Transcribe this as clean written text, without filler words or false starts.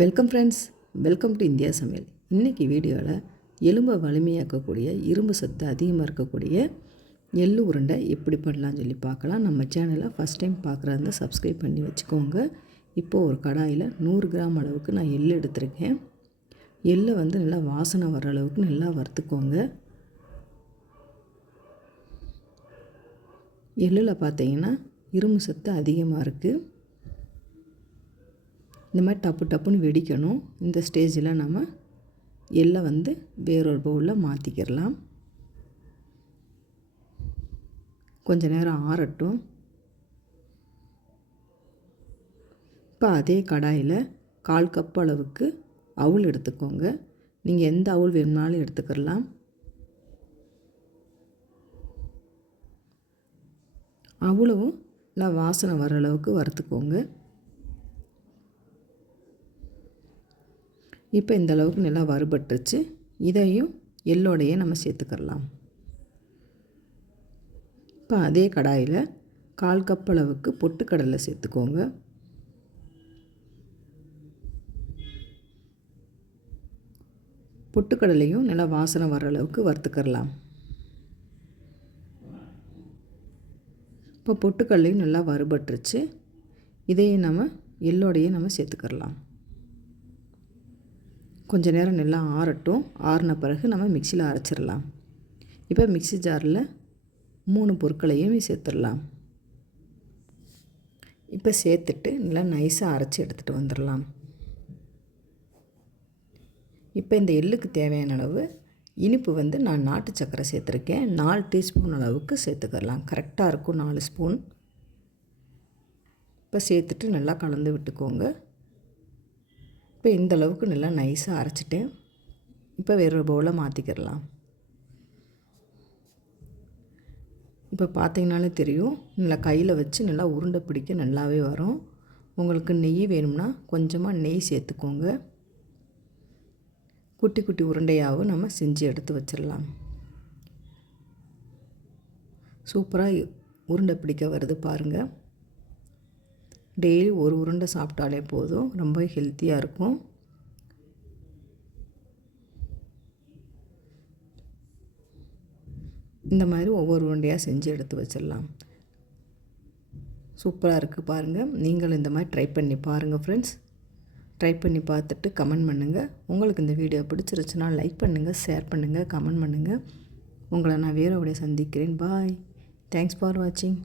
Welcome friends, welcome to India சமையல். இன்றைக்கி வீடியோவில் எலும்பை வலிமையாக்கக்கூடிய இரும்பு சத்து அதிகமாக இருக்கக்கூடிய எள்ளு உருண்டை எப்படி பண்ணலான்னு சொல்லி பார்க்கலாம். நம்ம சேனலை ஃபஸ்ட் டைம் பார்க்குறாருந்தா சப்ஸ்கிரைப் பண்ணி வச்சுக்கோங்க. இப்போது ஒரு கடாயில் 100 கிராம் அளவுக்கு நான் எள்ளு எடுத்திருக்கேன். எள்ளை நல்லா வாசனை வர அளவுக்கு நல்லா வறுத்துக்கோங்க. எள்ளில் பார்த்தீங்கன்னா இரும்பு சத்து அதிகமாக இருக்குது. இந்த மாதிரி டப்பு டப்புன்னு வெடிக்கணும். இந்த ஸ்டேஜில் நம்ம எள்ளை வேறொரு பவுலில் மாற்றிக்கிடலாம். கொஞ்ச நேரம் ஆறட்டும். இப்போ அதே கடாயில் 1/4 கப் அளவுக்கு அவுள் எடுத்துக்கோங்க. நீங்கள் எந்த அவுள் வேணும்னாலும் எடுத்துக்கிடலாம். அவ்வளவும் நல்லா வாசனை வர அளவுக்கு வறுத்துக்கோங்க. இப்போ இந்த அளவுக்கு நல்லா வறுபட்டுருச்சு. இதையும் எள்ளோடையே நம்ம சேர்த்துக்கிடலாம். இப்போ அதே கடாயில் 1/4 கப் அளவுக்கு பொட்டுக்கடலை சேர்த்துக்கோங்க. பொட்டுக்கடலையும் நல்லா வாசனை வர அளவுக்கு வறுத்துக்கிடலாம். இப்போ பொட்டுக்கடலையும் நல்லா வறுபட்டுருச்சு. இதையும் நம்ம எள்ளோடையே நம்ம சேர்த்துக்கிடலாம். கொஞ்சம் நேரம் நல்லா ஆறட்டும். ஆறின பிறகு நம்ம மிக்சியில் அரைச்சிடலாம். இப்போ மிக்சி ஜாரில் 3 பொருட்களையும் சேர்த்துடலாம். இப்போ சேர்த்துட்டு நல்லா நைஸாக அரைச்சி எடுத்துகிட்டு வந்துடலாம். இப்போ இந்த எள்ளுக்கு தேவையான அளவு இனிப்பு நான் நாட்டு சர்க்கரை சேர்த்துருக்கேன். 4 டீஸ்பூன் அளவுக்கு சேர்த்துக்கலாம். கரெக்டாக இருக்கும் 4 ஸ்பூன். இப்போ சேர்த்துட்டு நல்லா கலந்து விட்டுக்கோங்க. இப்போ இந்த அளவுக்கு நல்லா நைஸாக அரைச்சிட்டேன். இப்போ வேறொரு பவுலில் மாற்றிக்கிடலாம். இப்போ பார்த்தீங்கனாலே தெரியும், நல்லா கையில் வச்சு நல்லா உருண்டை பிடிக்க நல்லாவே வரும். உங்களுக்கு நெய் வேணும்னா கொஞ்சமாக நெய் சேர்த்துக்கோங்க. குட்டி குட்டி உருண்டையாகவும் நம்ம செஞ்சு எடுத்து வச்சிடலாம். சூப்பராக உருண்டை பிடிக்க வருது பாருங்கள். டெய்லி ஒரு உருண்டை சாப்பிட்டாலே போதும், ரொம்ப ஹெல்த்தியாக இருக்கும். இந்த மாதிரி ஒவ்வொரு உருண்டையாக செஞ்சு எடுத்து வச்சிடலாம். சூப்பராக இருக்குது பாருங்கள். நீங்களும் இந்த மாதிரி ட்ரை பண்ணி பாருங்கள் ஃப்ரெண்ட்ஸ். ட்ரை பண்ணி பார்த்துட்டு கமெண்ட் பண்ணுங்கள். உங்களுக்கு இந்த வீடியோ பிடிச்சிருச்சுன்னா லைக் பண்ணுங்கள், ஷேர் பண்ணுங்கள், கமெண்ட் பண்ணுங்கள். உங்களை நான் வேறு சந்திக்கிறேன். பாய். தேங்க்ஸ் ஃபார் வாட்சிங்.